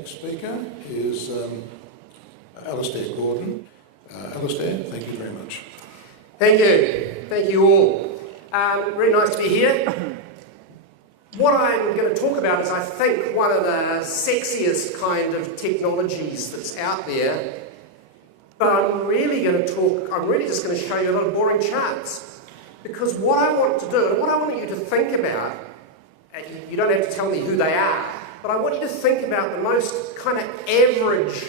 next speaker is Alistair Gordon. Alistair, thank you very much. Thank you. Thank you all. Really nice to be here. What I'm going to talk about is, I think, one of the sexiest kind of technologies that's out there. But I'm really just going to show you a lot of boring charts. Because what I want to do, and what I want you to think about, and you don't have to tell me who they are, but I want you to think about the most kind of average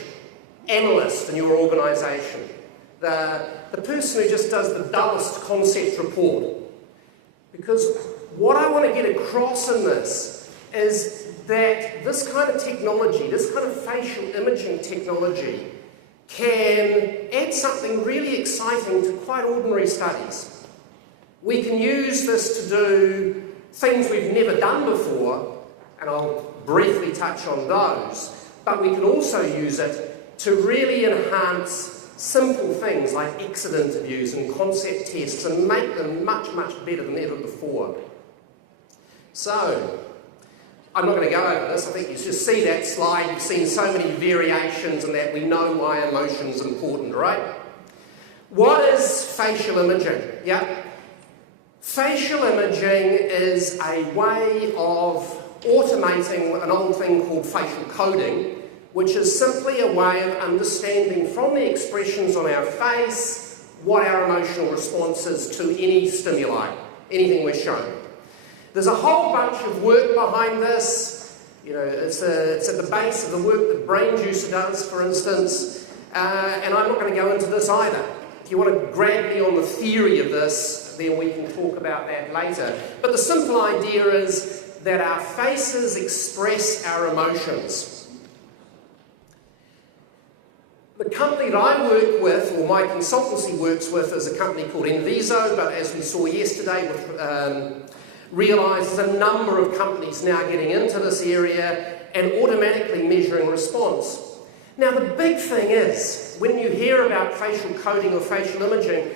analyst in your organisation. The person who just does the dullest concept report. Because what I want to get across in this is that this kind of technology, this kind of facial imaging technology, can add something really exciting to quite ordinary studies. We can use this to do things we've never done before, and I'll briefly touch on those, but we can also use it to really enhance simple things like exit interviews and concept tests and make them much, much better than ever before. So, I'm not going to go over this. I think you just see that slide. You've seen so many variations and that we know why emotion's important, right? What is facial imaging? Yeah? Facial imaging is a way of automating an old thing called facial coding, which is simply a way of understanding from the expressions on our face what our emotional response is to any stimuli, anything we're shown. There's a whole bunch of work behind this. You know, it's at the base of the work that Brain Juicer does, for instance, and I'm not going to go into this either. If you want to grab me on the theory of this, then we can talk about that later. But the simple idea is that our faces express our emotions. The company that I work with, or my consultancy works with, is a company called Unfazed, but as we saw yesterday, realises a number of companies now getting into this area and automatically measuring response. Now the big thing is, when you hear about facial coding or facial imaging,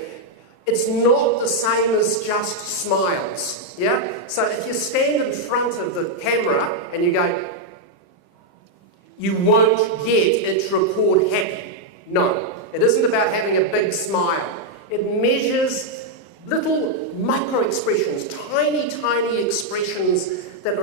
it's not the same as just smiles. Yeah? So if you stand in front of the camera and you go, you won't get it to record happy. No, it isn't about having a big smile. It measures little micro-expressions, tiny, tiny expressions that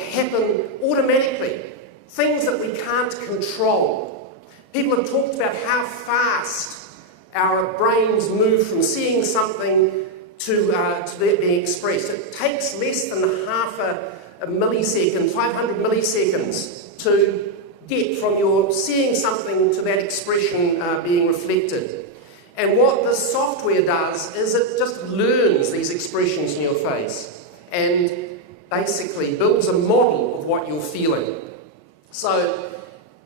happen automatically. Things that we can't control. People have talked about how fast our brains move from seeing something to that being expressed. It takes less than half a millisecond, 500 milliseconds to get from your seeing something to that expression being reflected. And what this software does is it just learns these expressions in your face and basically builds a model of what you're feeling. So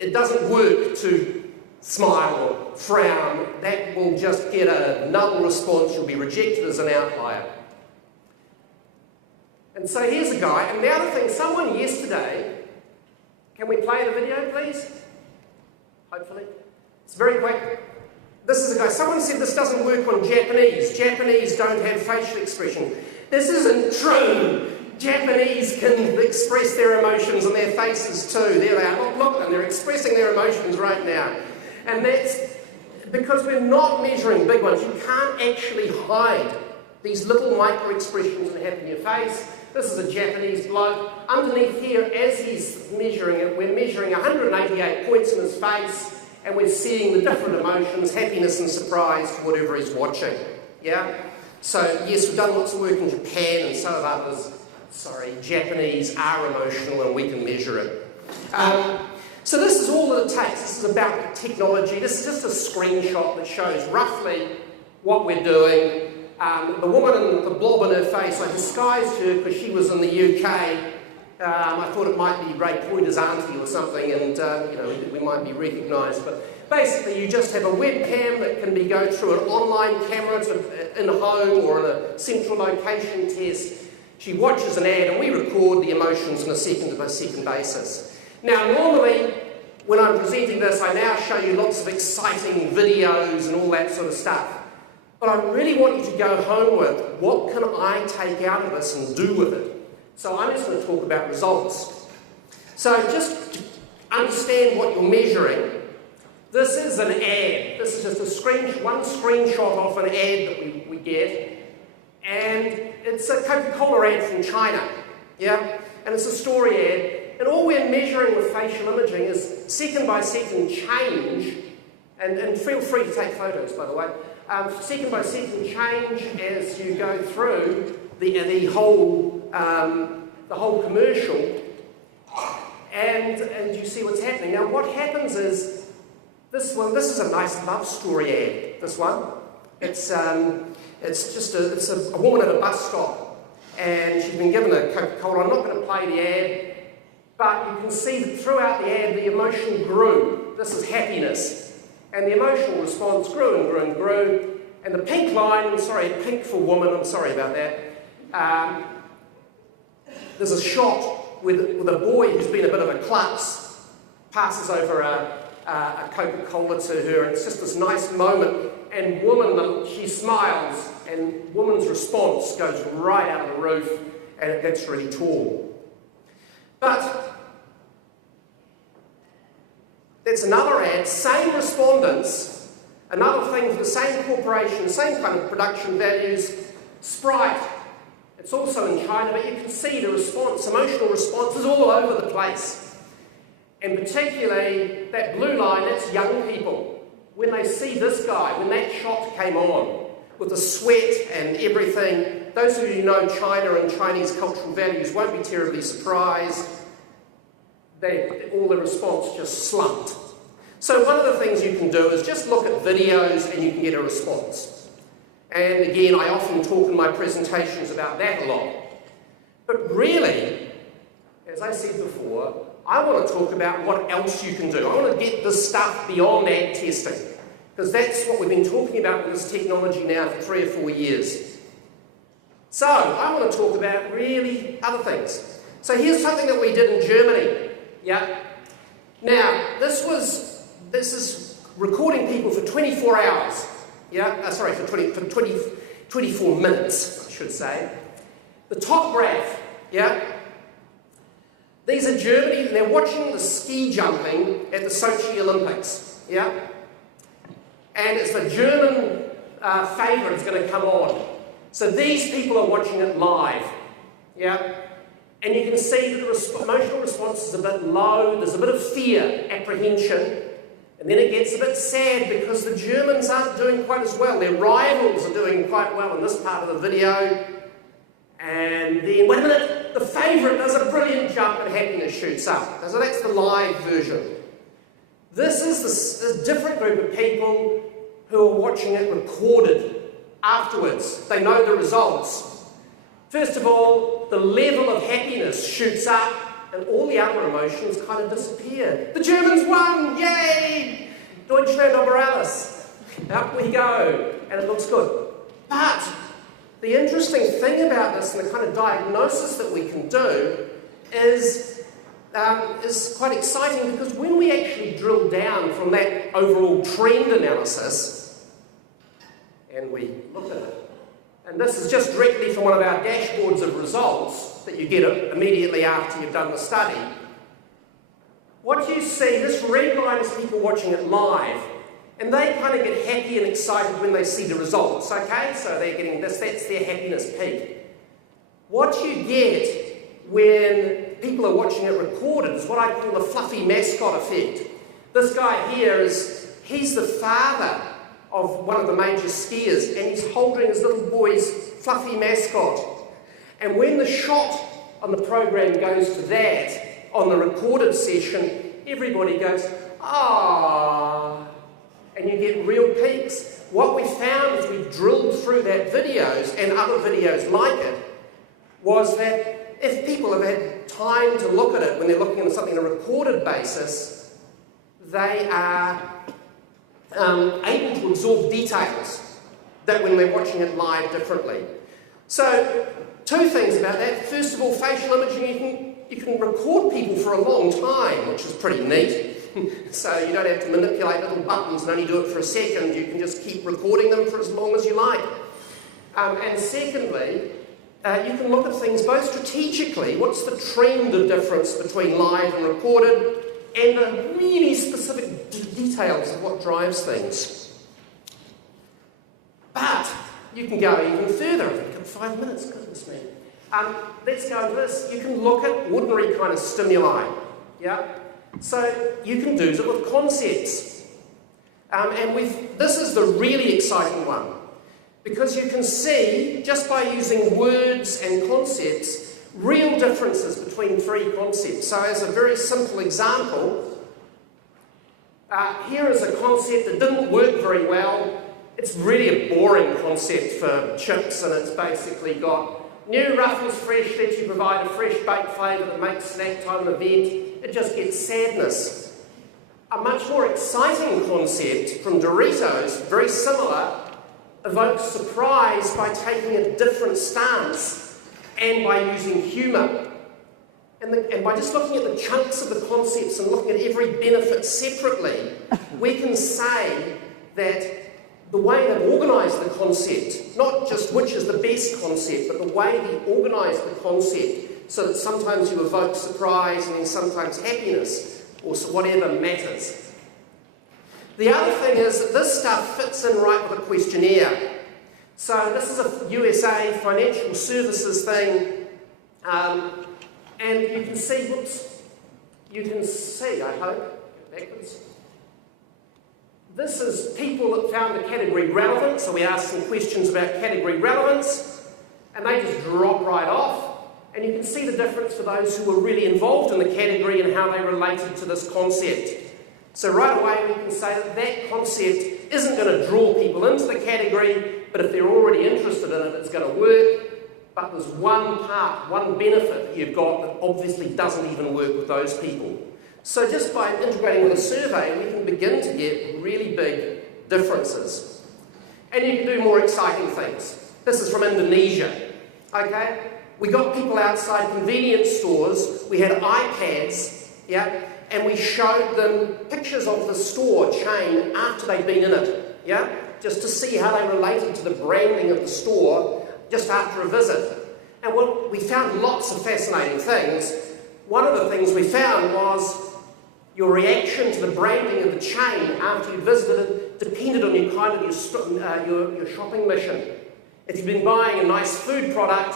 it doesn't work to smile or frown. That will just get a null response. You'll be rejected as an outlier. And so here's a guy, and the other thing, someone yesterday, can we play the video, please? Hopefully. It's very quick. This is a guy, someone said this doesn't work on Japanese. Japanese don't have facial expression. This isn't true. Japanese can express their emotions on their faces too. There they are, look, and they're expressing their emotions right now. And that's because we're not measuring big ones. You can't actually hide these little micro expressions that happen in your face. This is a Japanese bloke. Underneath here, as he's measuring it, we're measuring 188 points in his face, and we're seeing the different emotions, happiness and surprise to whatever he's watching. Yeah? So, yes, we've done lots of work in Japan, and so have others. Sorry, Japanese are emotional, and we can measure it. So this is all that it takes. This is about technology. This is just a screenshot that shows roughly what we're doing. The woman in the blob in her face, I disguised her because she was in the UK. I thought it might be Ray Pointer's auntie or something, and we might be recognised. But basically, you just have a webcam that can go through an online camera in a home or in a central location test. She watches an ad, and we record the emotions on a second-by-second basis. Now, normally, when I'm presenting this, I now show you lots of exciting videos and all that sort of stuff. But I really want you to go home with, what can I take out of this and do with it? So I'm just going to talk about results. So just understand what you're measuring, this is an ad. This is just one screenshot of an ad that we get. And it's a Coca-Cola ad from China. Yeah? And it's a story ad. And all we're measuring with facial imaging is second by second change. And feel free to take photos, by the way. Second by second change as you go through the whole commercial. And you see what's happening. Now, what happens is, this is a nice love story ad, this one. It's a woman at a bus stop, and she's been given a Coca-Cola. I'm not going to play the ad, but you can see that throughout the ad, the emotion grew. This is happiness. And the emotional response grew and grew and grew. And the pink line, pink for woman, I'm sorry about that. There's a shot with a boy who's been a bit of a klutz, passes over a Coca-Cola to her, and it's just this nice moment. And woman, she smiles, and woman's response goes right out of the roof, and it gets really tall. But that's another ad, same respondents, another thing for the same corporation, same kind of production values, Sprite. It's also in China, but you can see the response, emotional response is all over the place. And particularly, that blue line, that's young people. When they see this guy, when that shot came on, with the sweat and everything, those of you who know China and Chinese cultural values won't be terribly surprised. All the response just slumped. So one of the things you can do is just look at videos and you can get a response. And again, I often talk in my presentations about that a lot. But really, as I said before, I want to talk about what else you can do. I want to get this stuff beyond ad testing, because that's what we've been talking about with this technology now for 3 or 4 years. So I want to talk about really other things. So here's something that we did in Germany. Yeah. Now, this is recording people for 24 hours. Yeah, for 24 minutes, I should say. The top graph, yeah. These are Germany, and they're watching the ski jumping at the Sochi Olympics, yeah. And it's the German favourite is going to come on. So these people are watching it live, yeah. And you can see that the emotional response is a bit low, there's a bit of fear, apprehension, and then it gets a bit sad because the Germans aren't doing quite as well. Their rivals are doing quite well in this part of the video. And then, wait a minute, the favourite does a brilliant jump and happiness shoots up. So that's the live version. This is this different group of people who are watching it recorded afterwards. They know the results. First of all, the level of happiness shoots up and all the other emotions kind of disappear. The Germans won! Yay! Deutschland über alles. Up we go. And it looks good. But the interesting thing about this and the kind of diagnosis that we can do is quite exciting, because when we actually drill down from that overall trend analysis and we look at it, and this is just directly from one of our dashboards of results that you get immediately after you've done the study, what you see, this red line is people watching it live, and they kind of get happy and excited when they see the results, okay? So they're getting this, that's their happiness peak. What you get when people are watching it recorded is what I call the fluffy mascot effect. This guy here he's the father of one of the major skiers, and he's holding his little boy's fluffy mascot. And when the shot on the program goes to that, on the recorded session, everybody goes, ah, and you get real peaks. What we found as we drilled through that videos and other videos like it was that if people have had time to look at it when they're looking at something on a recorded basis, they are able to absorb details that when they're watching it live differently. So, 2 things about that. First of all, facial imaging, you can record people for a long time, which is pretty neat. So you don't have to manipulate little buttons and only do it for a second. You can just keep recording them for as long as you like. And secondly, you can look at things both strategically. What's the trend of difference between live and recorded? and the really specific details of what drives things. But you can go even further. I've got 5 minutes, goodness me. Let's go to this. You can look at ordinary kind of stimuli. Yeah? So you can do it with concepts. This is the really exciting one, because you can see, just by using words and concepts, real differences between three concepts. So as a very simple example, here is a concept that didn't work very well. It's really a boring concept for chips, and it's basically got new Ruffles Fresh lets you provide a fresh baked flavour that makes snack time an event. It just gets sadness. A much more exciting concept from Doritos, very similar, evokes surprise by taking a different stance and by using humour. And by just looking at the chunks of the concepts and looking at every benefit separately, we can say that the way they've organised the concept, not just which is the best concept, but the way they organise the concept so that sometimes you evoke surprise and then sometimes happiness, or whatever matters. The other thing is that this stuff fits in right with a questionnaire. So this is a USA financial services thing, and you can see, I hope, backwards. This is people that found the category relevant, so we asked some questions about category relevance, and they just drop right off. And you can see the difference for those who were really involved in the category and how they related to this concept. So right away we can say that that concept isn't going to draw people into the category, but if they're already interested in it, it's going to work. But there's one part, one benefit that you've got that obviously doesn't even work with those people. So just by integrating with a survey, we can begin to get really big differences. And you can do more exciting things. This is from Indonesia, okay? We got people outside convenience stores, we had iPads, yeah, and we showed them pictures of the store chain after they'd been in it, yeah, just to see how they related to the branding of the store just after a visit. And we found lots of fascinating things. One of the things we found was your reaction to the branding of the chain after you visited it depended on your shopping mission. If you've been buying a nice food product,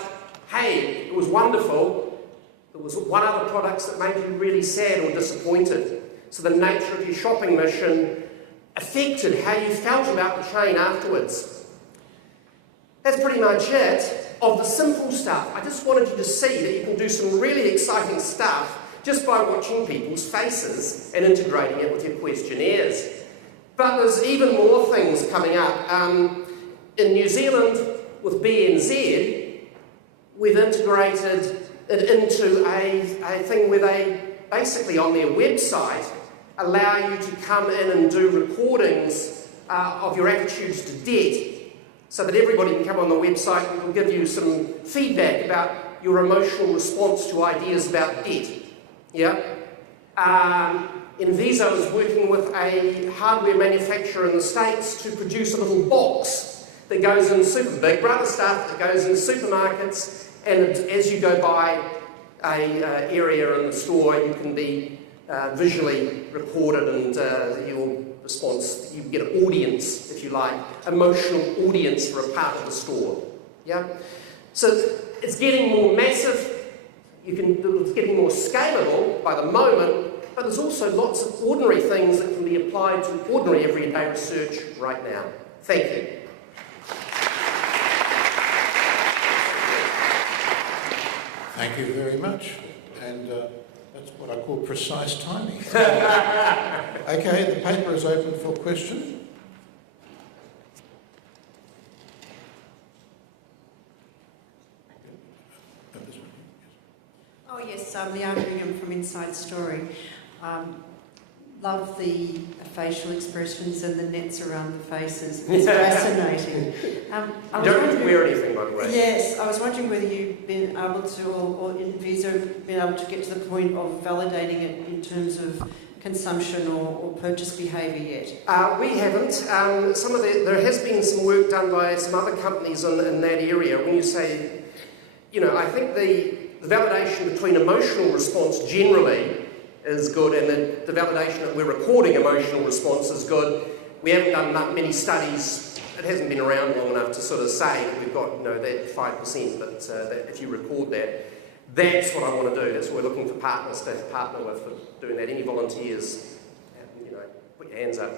hey, it was wonderful. There was one other product that made you really sad or disappointed. So the nature of your shopping mission affected how you felt about the chain afterwards. That's pretty much it. Of the simple stuff, I just wanted you to see that you can do some really exciting stuff just by watching people's faces and integrating it with your questionnaires. But there's even more things coming up. In New Zealand, with BNZ, we've integrated it into a thing where they basically on their website allow you to come in and do recordings of your attitudes to debt, so that everybody can come on the website and will give you some feedback about your emotional response to ideas about debt. Yeah? Inviso is working with a hardware manufacturer in the States to produce a little box that goes in Big Brother stuff, that goes in supermarkets, and as you go by a area in the store, you can be visually recorded, and your response, you get an audience, if you like, emotional audience for a part of the store. Yeah? So it's getting more massive, it's getting more scalable by the moment, but there's also lots of ordinary things that can be applied to ordinary everyday research right now. Thank you. Thank you very much. And that's what I call precise timing. Okay, the paper is open for question. Oh yes, Leanne Bingham from Inside Story. Love the facial expressions and the nets around the faces. It's fascinating. You don't wear anything, by the way. Yes, I was wondering whether you've been able to, or Unfazed, been able to get to the point of validating it in terms of consumption or purchase behaviour yet? We haven't. There has been some work done by some other companies in that area. When you say, I think the validation between emotional response generally is good, and the validation that we're recording emotional response is good. We haven't done many studies. It hasn't been around long enough to sort of say that we've got, that 5%, but that if you record that, that's what I want to do. That's what we're looking for partners to partner with for doing that. Any volunteers, put your hands up.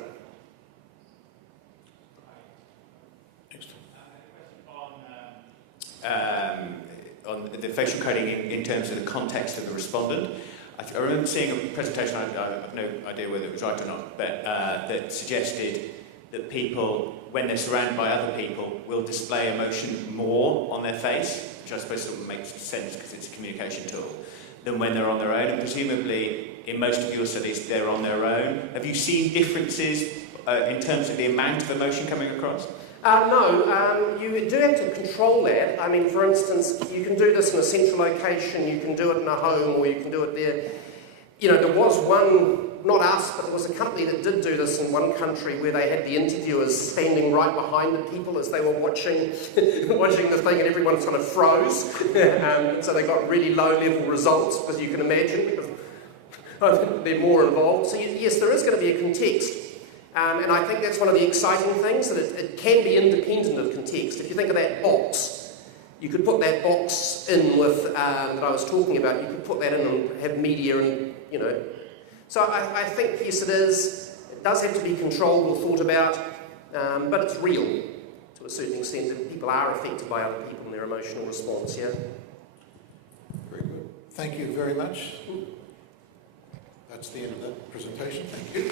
On the facial coding in terms of the context of the respondent. I remember seeing a presentation, I have no idea whether it was right or not, but that suggested that people, when they're surrounded by other people, will display emotion more on their face, which I suppose sort of makes sense because it's a communication tool, than when they're on their own. And presumably, in most of your studies, they're on their own. Have you seen differences in terms of the amount of emotion coming across? No, you do have to control that. I mean, for instance, you can do this in a central location, you can do it in a home, or you can do it there. There was one, not us, but there was a company that did do this in one country where they had the interviewers standing right behind the people as they were watching the thing, and everyone sort of froze. So they got really low-level results, as you can imagine, because they're more involved. So yes, there is going to be a context. And I think that's one of the exciting things, that it can be independent of context. If you think of that box, you could put that box in with, that I was talking about, you could put that in and have media and, So I think, yes, it is. It does have to be controlled or thought about, but it's real to a certain extent, that people are affected by other people and their emotional response, yeah? Very good. Thank you very much. That's the end of that presentation. Thank you.